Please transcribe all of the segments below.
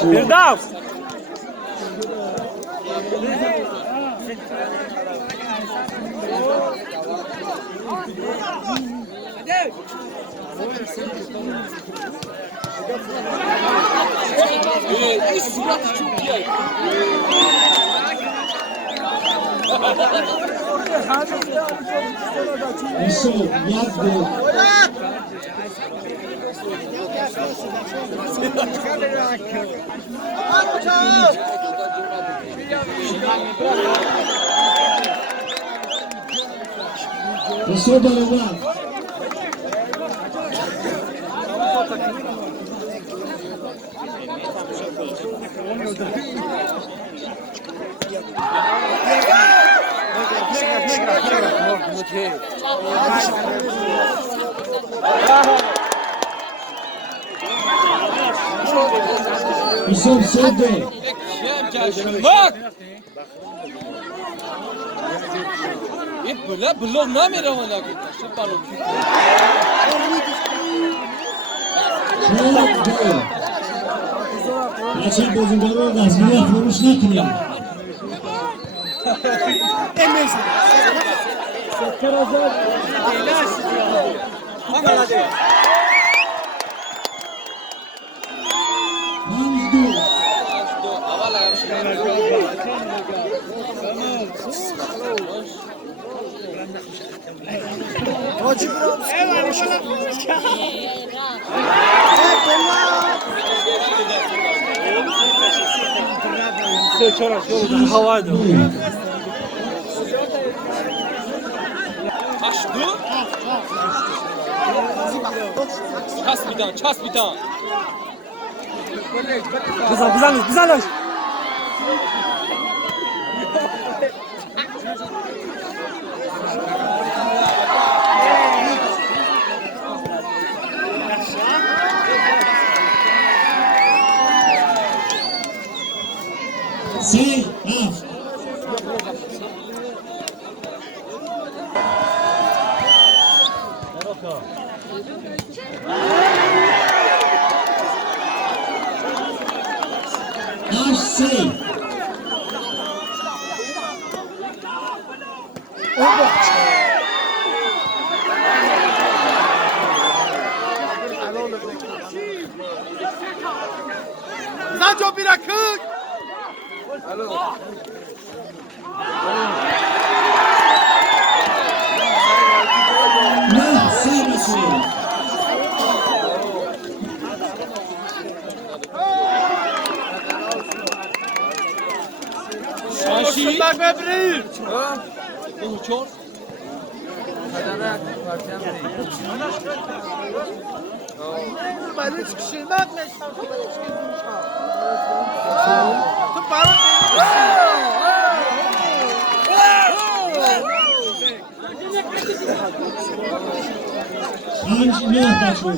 Firdavs. İş suratı çok iyi. Yusuf, yaptı. Yusuf Balaban. Yusuf sevdi. Bak! Hep böyle blok ne mi ramana ki? Şu balon. Sevdi. Açık bozulduğunu da zile yapılmış ne kılıyor? Hamdu. Havaydı. Açtı. Ças bir daha. Güzel. Say off. Ash say. Sancho Pirakut! No, seriously. Şanşı. Bak bebreyim! Uçor. Böyle çıkışılmak ne şansı böyle çıkışılmış ha. Tut bana. Ange não passou.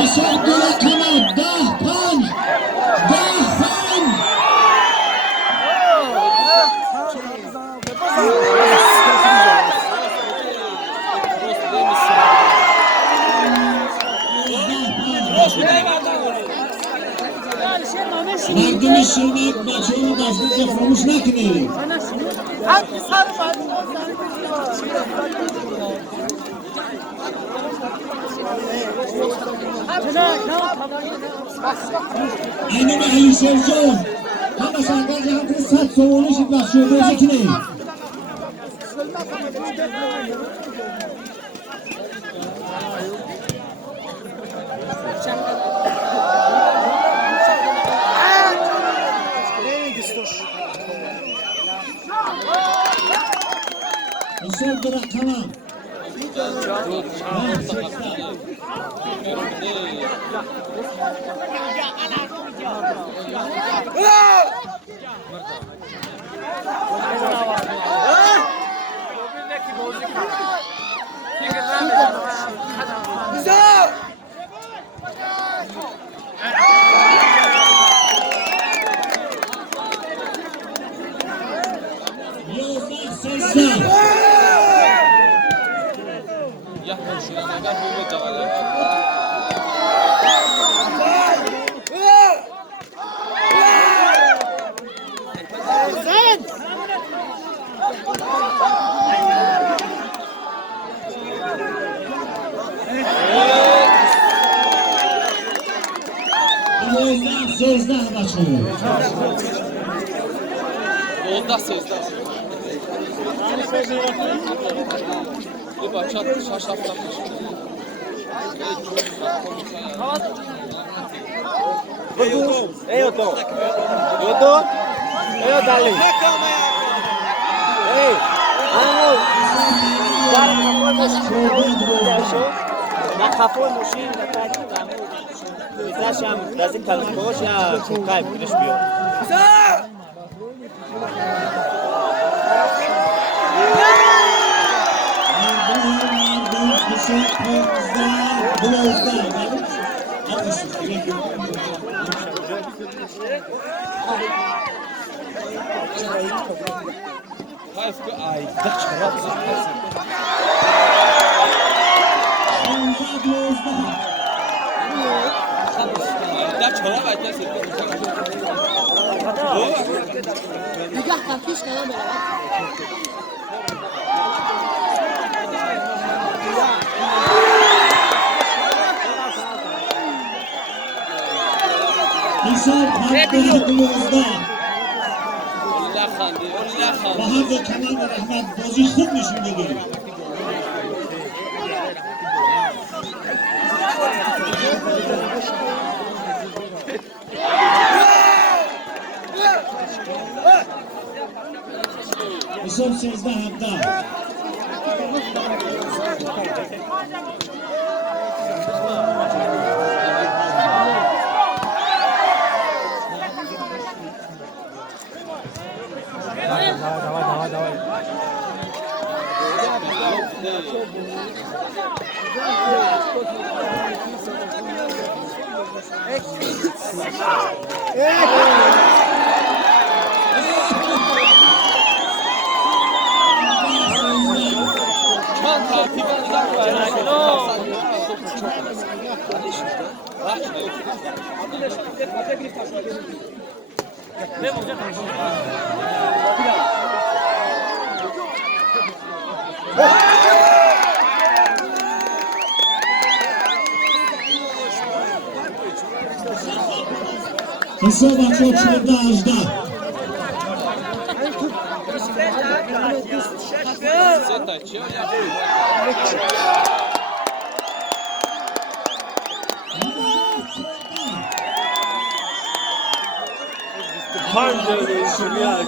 Acertou a cama, Darpan! Mardini Şirnak maçını başlıca Famuş Nakini. Aynı Ali Şevcan. Ama şarkı cihazı sat soğunu şimdi başlıyor. Bezekini. Sol bırak tamam. Güzel! Gözden 13 başlıyor. 13. Bir bak şaşaflamış. Ey oto. Oto. Ey dali. Ey. Amo. Dar na kapı muşin na tadi kamu. Zaşam lazım kalmış ya kayıp düşmüyor. Hayır, ay, dışarı. Dışarı var dersin. Nigah kalkış kalan beraber. Hesap hakkımızda. Bahar ve Kemal ve Rahmet bozuştuk mu şimdi gelin? Hesap sizde hatta. Hesap çok şurada ağızda. Sen de açıyor. Pancarı şuraya.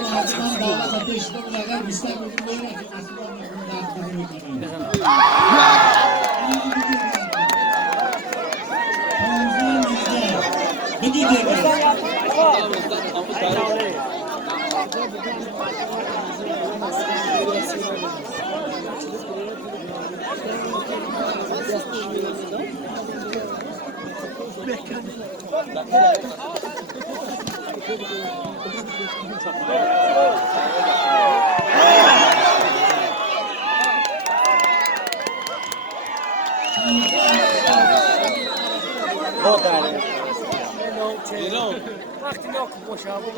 Vaktin yok boşa bu.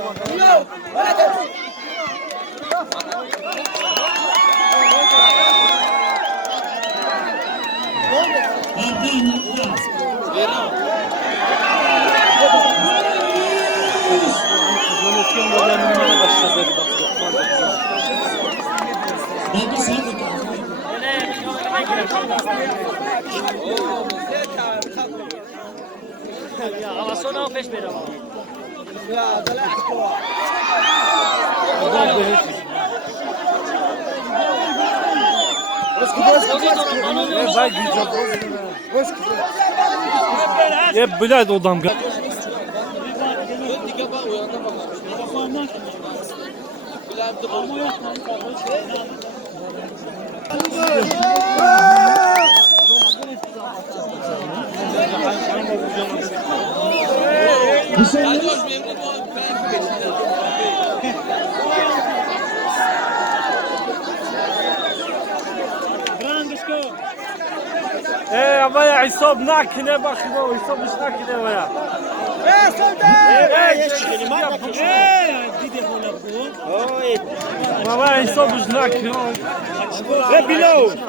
Ama sonra 5 lira. Ya блядь, odam. Ama ya İsob nakine bakın o İsob iş nakine o ya. Ama İsob iş nakine o. Ve below.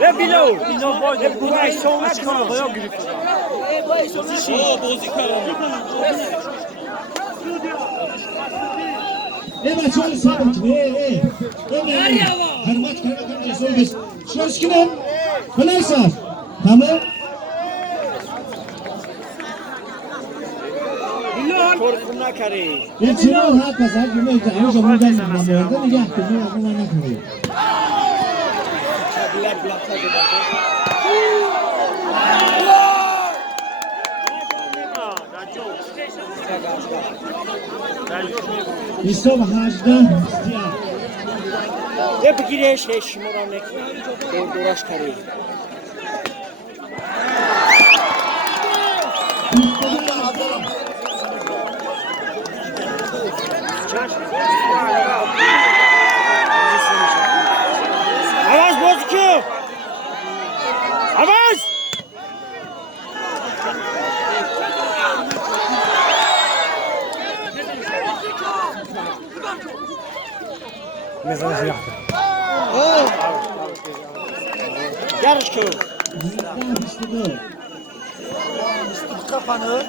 Ve below. Below boy. Ve bu ay so much kana da yok girip. بازی کردم بچه های سبت حرمت کردن جسول بس شروع کنم بلای سر تمام korkum nakari. این چرا حد بزن جمعه جمعه جمعه جمعه نگه کنه اما من نکنه بیست و هجده بستیار یه بگیرش شمارم نکی دوراش کاری. Avaz bozuk. Avaz. Mesaj yaptı. Yarış kör. Kafanı.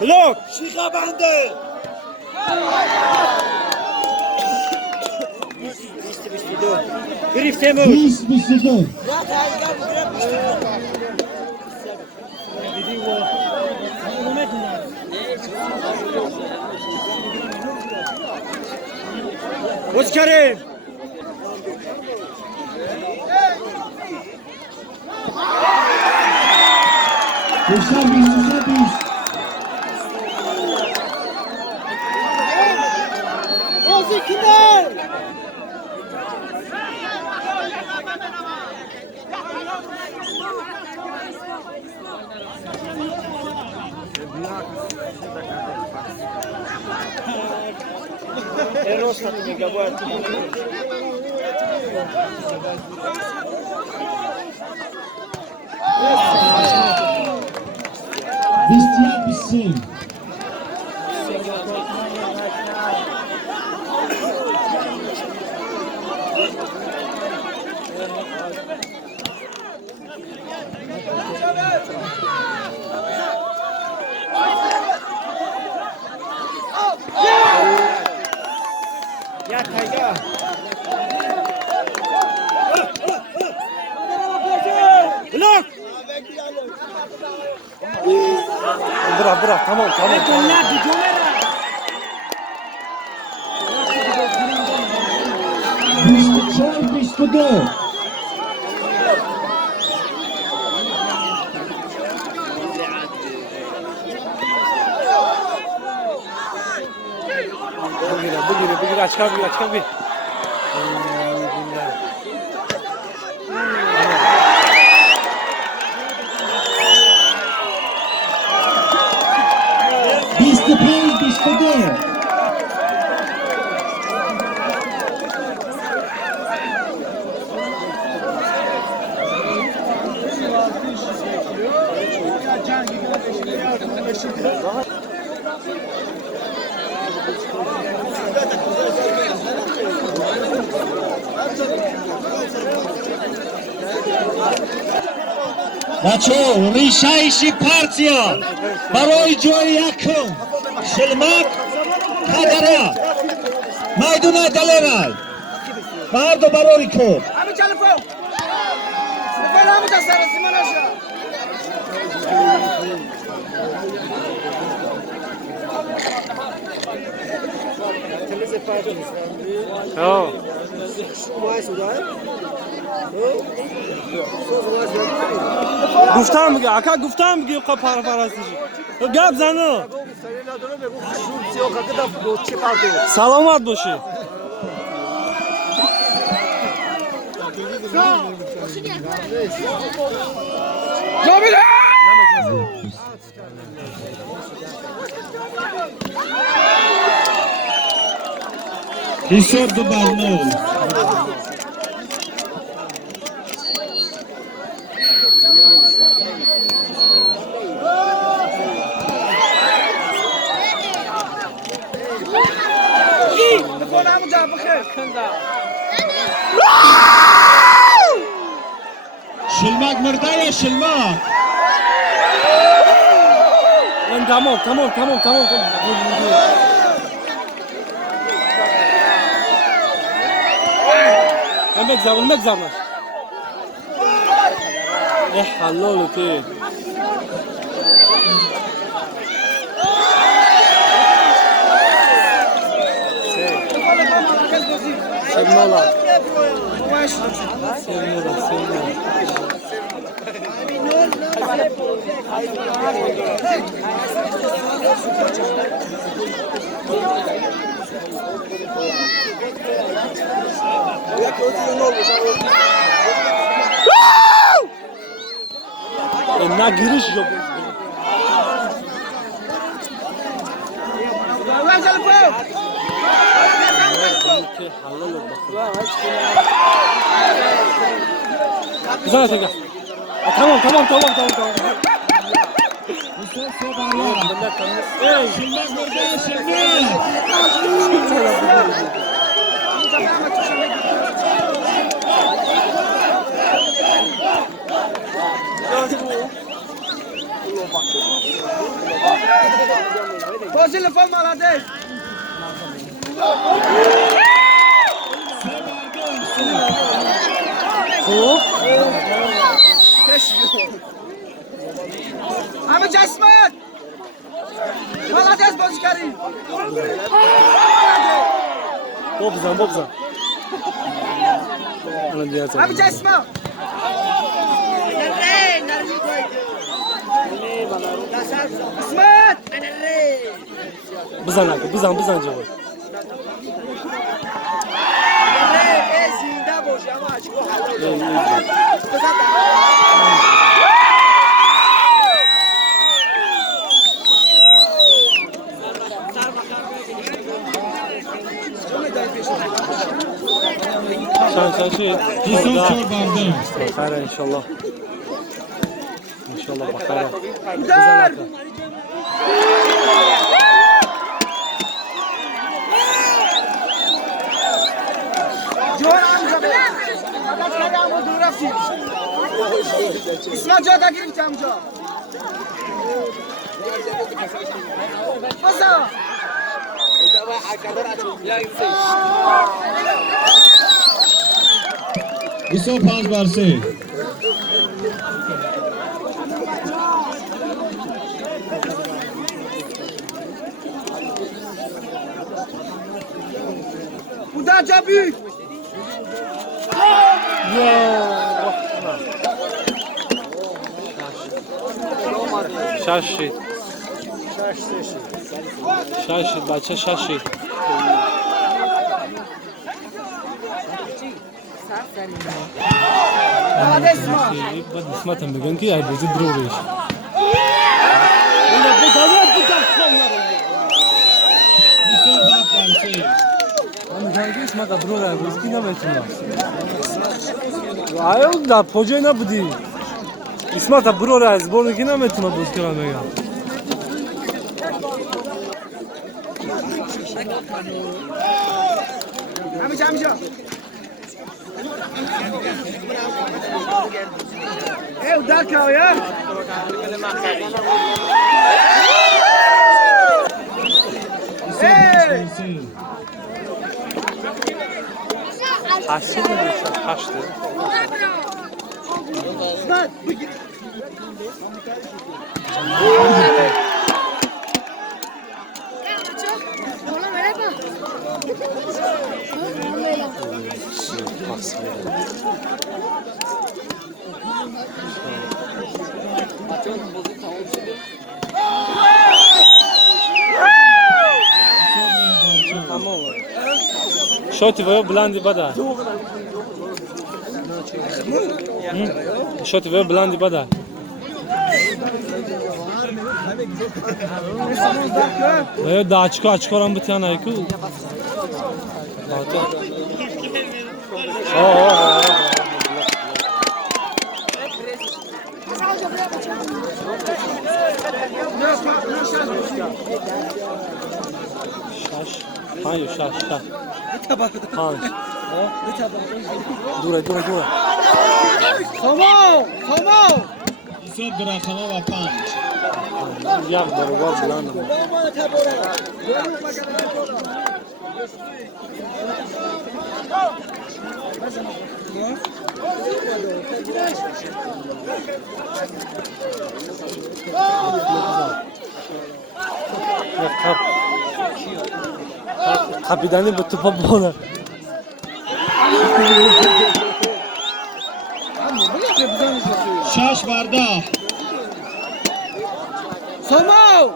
Blok. Şika bende. Grif Temur. 22 Özkerim. Kuşlar 20 Ozi kimler? Eros tatlı gabar. 23 Ya Tayga. Blok. Bırak tamam. 22 Bugün aç kal bir. بچه ریشه‌ایشی پارتیا برای جای یکم شلمک قدره میدونه دلیرای مردو برای کو Abi telefon. Telefon abi de sana Siman aşağı. گفتم میگه پارا پرستیشی گپ زنو سلامت باشی Risordo Balno Şilmak mırda ya şilmak. Lan tamam. Mehmet zavr. Hallo ki. Sevmola. Na giriş yok. Güzel tekrar. Tamam. Şilmak mırda ya şilmak. Telefon maladeş. Abi Jasmat. Maladeş bozkari. Bobzan. Ana diyeceğim. Abi Jasmat. İsmet. Bızan cevap. Şansı. Yusuf Çorbav'da. Bakara inşallah. Bakara. Güzel. Jor amca be. Adas kayamı durafsi. İsmail Joda girmiş amca. Masa. Yusuf Hazbarsi. Udaca büyük. Şaşı. Bacha şaşı. İsmat'ım bugün ki ay bizi duruyor. Yusuf Hazbarsi. Hani sanki İsmat'a duruyor. Biz ki ne metin ayol da pojena bu değil. İsmat'a duruyor. Bunu ki ne metin bu kelamega. Amca. Udar kao ya. Kaçtı. Шоти ве бланди бада. Шоти ве бланди бада. Ве да ачко рам битян айку. Şaş. Hayır şaş. پنج دوره سامان یوسف درخشان و 5 یک برابر بلند قپیدنی به توپا بانه شش برده سامان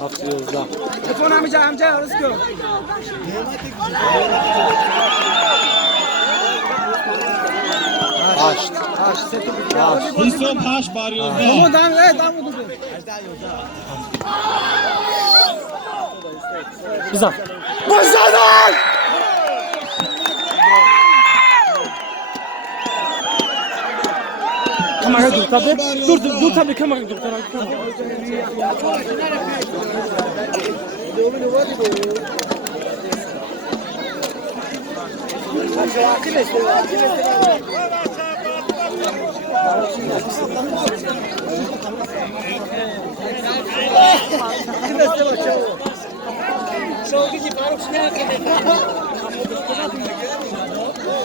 هفت 11 تلفن همینجا عرض کن هشت یوسف 8 بر 11 سامان دام بزن کمک دورتر به دورتر به کمک دورتر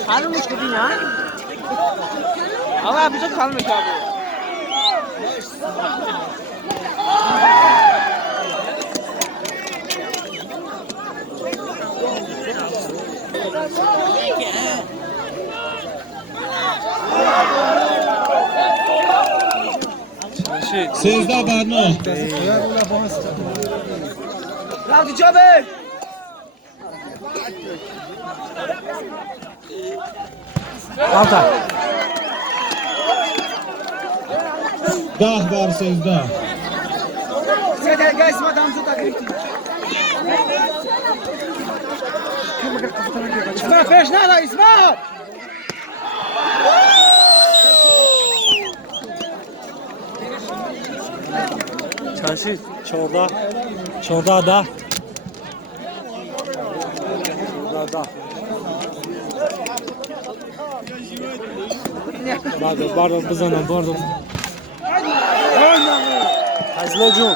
حالا مشکلی نه آقا بیشتر کار می‌کنه چنشی 13 بر 9 رفتی جابر آلتا 10 بر 13 سیده گیس ما دام زود گرفتی اسمع پیش نده اسمع چنشی 14 10 باردم بزنم باردم فضلا جون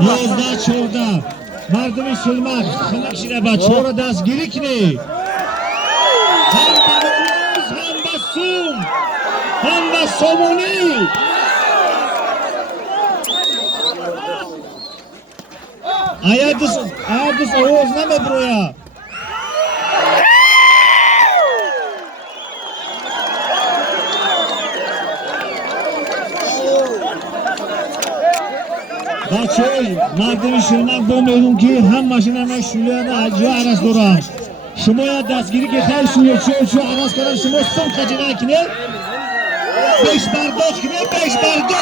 یازده 14 مردم شلمک خلقشیده بچه ها را دستگیری کنی هم برموز هم بسوم هم بسومونی آیا دوست آواز نمبرویا بچه مردم شلمک با میدون که هم ماشین همه شوله جا عرص دارن شما یا دستگیری که خیلی شوله چو عرص کردن شما سم خجنه کنه بیش برداشت کنه بیش برداشت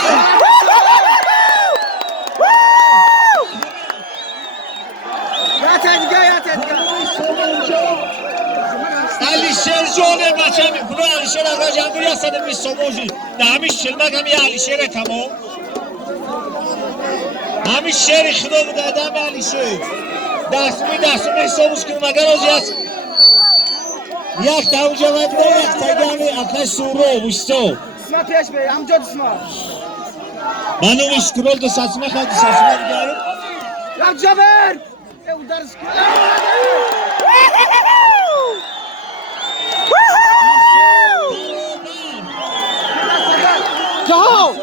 علی شیر جونه بچه می کنه علی شیر اگر جنگوری هستن می سموزی نه همیش شلمک همی علی شیر تمام همیش شیر خدا بوده ادام علی شیر دستمی سموز کنه مگر آزی هست یک تا اونجا باید با یک تگه همی اقل سورو بوشتو اسمع پیش بی همجا اسمع منو اشکرول دو ساسمه خواهد دو ساسمه دیگه رفت جابر او درس جهو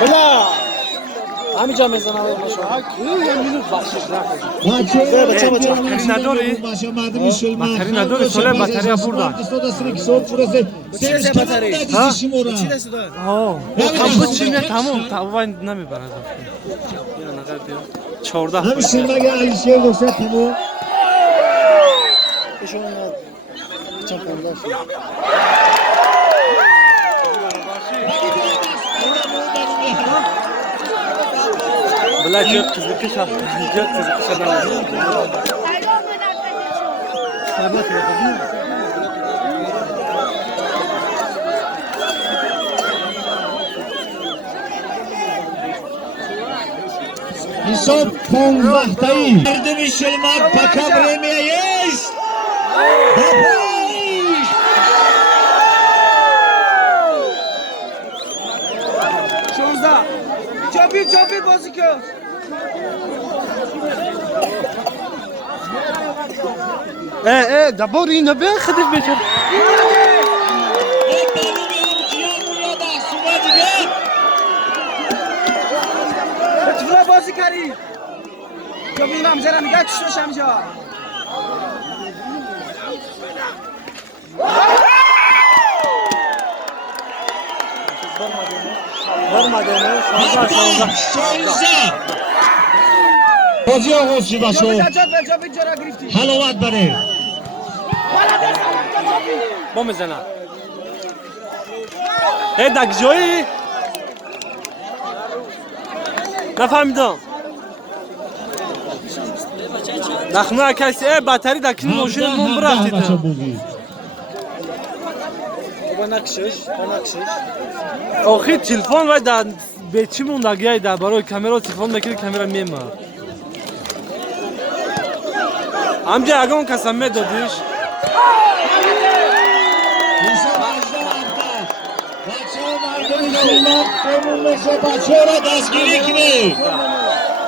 بلا همینجا میزنم ماشاءالله. بچه باتری نداری؟ باتری نداری؟ سوله باتری ها بردن. چیه باتری؟ ها؟ چی دست داد؟ کامپوت چینه تمام تمام نمیبرد. 14 همین شیرمگه علیشه گفته تمام بلا جد kızı حساب 15 تایی مردم شلمک پکا برمیه است بابایش چاپی بازی کن. دبور اینو به خدش بچه چطور بازی کردی؟ جو ببینم زرا نگاه چش همینجا. بازی آغاز شده شد حلاوت بره با میزنم دک جایی نفهمیدم نخمه کسی باتری دکی ماشین من برفتید آخی تلفن و در به چی موندگی در برای کامera تلفن بگیری کامera میمه همجا اگه اون کسمه دادیش بچه را دستگیری کنه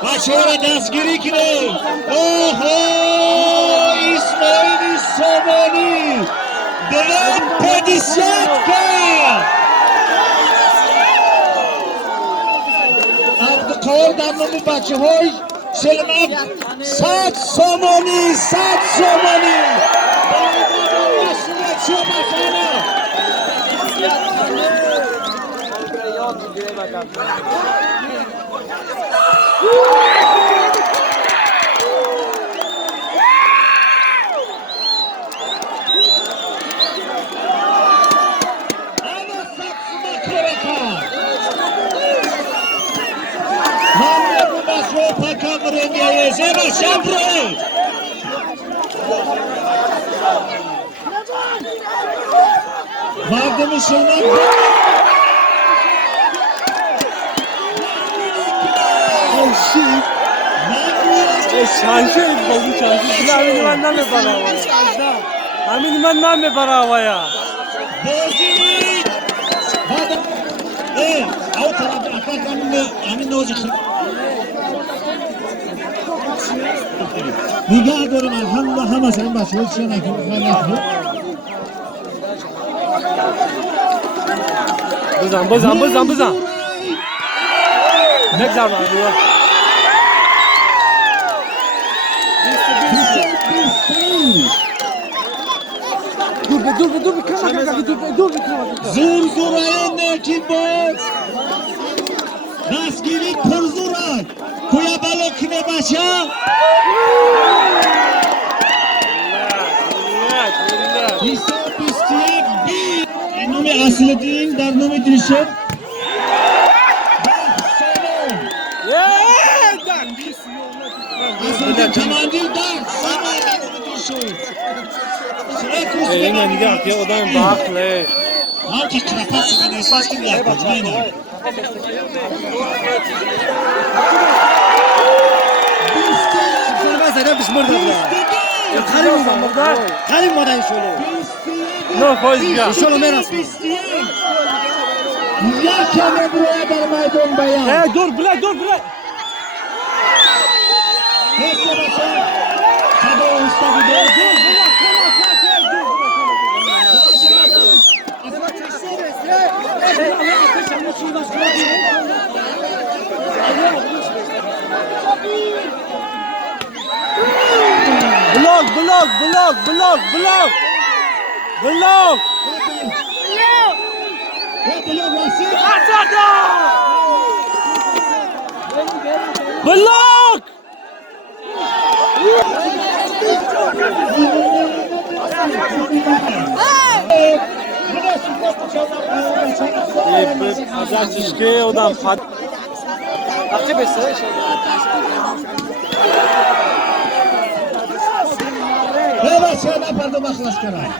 بچه را دستگیری کنه اوهو اسماعیل سامانی دلم پدیسیت کرد اردکار در نام بچه های شلمک 100 سامانی 100 سامانی مردم شلمک شانسی بازی شانسی همین من نمیبره همین من نمیبره هوایا بازی او طرف اکاک همین نوزی نگاه داریم الحمدلله همه از این بچه های چیه نکنیم بزن نگذار من زور زورای نکی باز دستگیری پر زورای کویا بالا کنه بچه حساب 21 بی این نام اصل دین در نام دریشت اصل کماندیر در سامان دریشت اینه نگاه که آدم باقله هم که کرپاس من احساس کنی یک بجمینه خیلی مادر شلو نه فایز بیا شلو میرسم یک کمه بروه در میدون بیان دور بله حسه بچه خدا استادی دور Blok! Blok! Azar çişke odan pat. Akı besle. Evet, şöyle pardon baklas karay.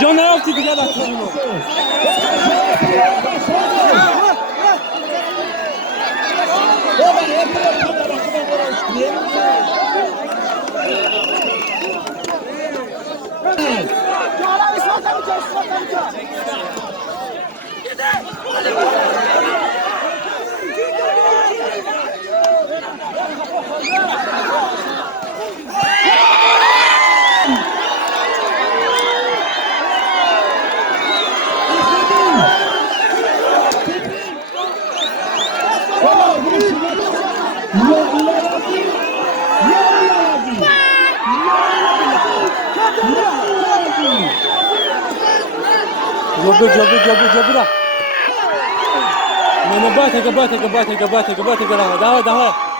Can ayakti diye bak bunu. Jobu. Mana bate. Daha.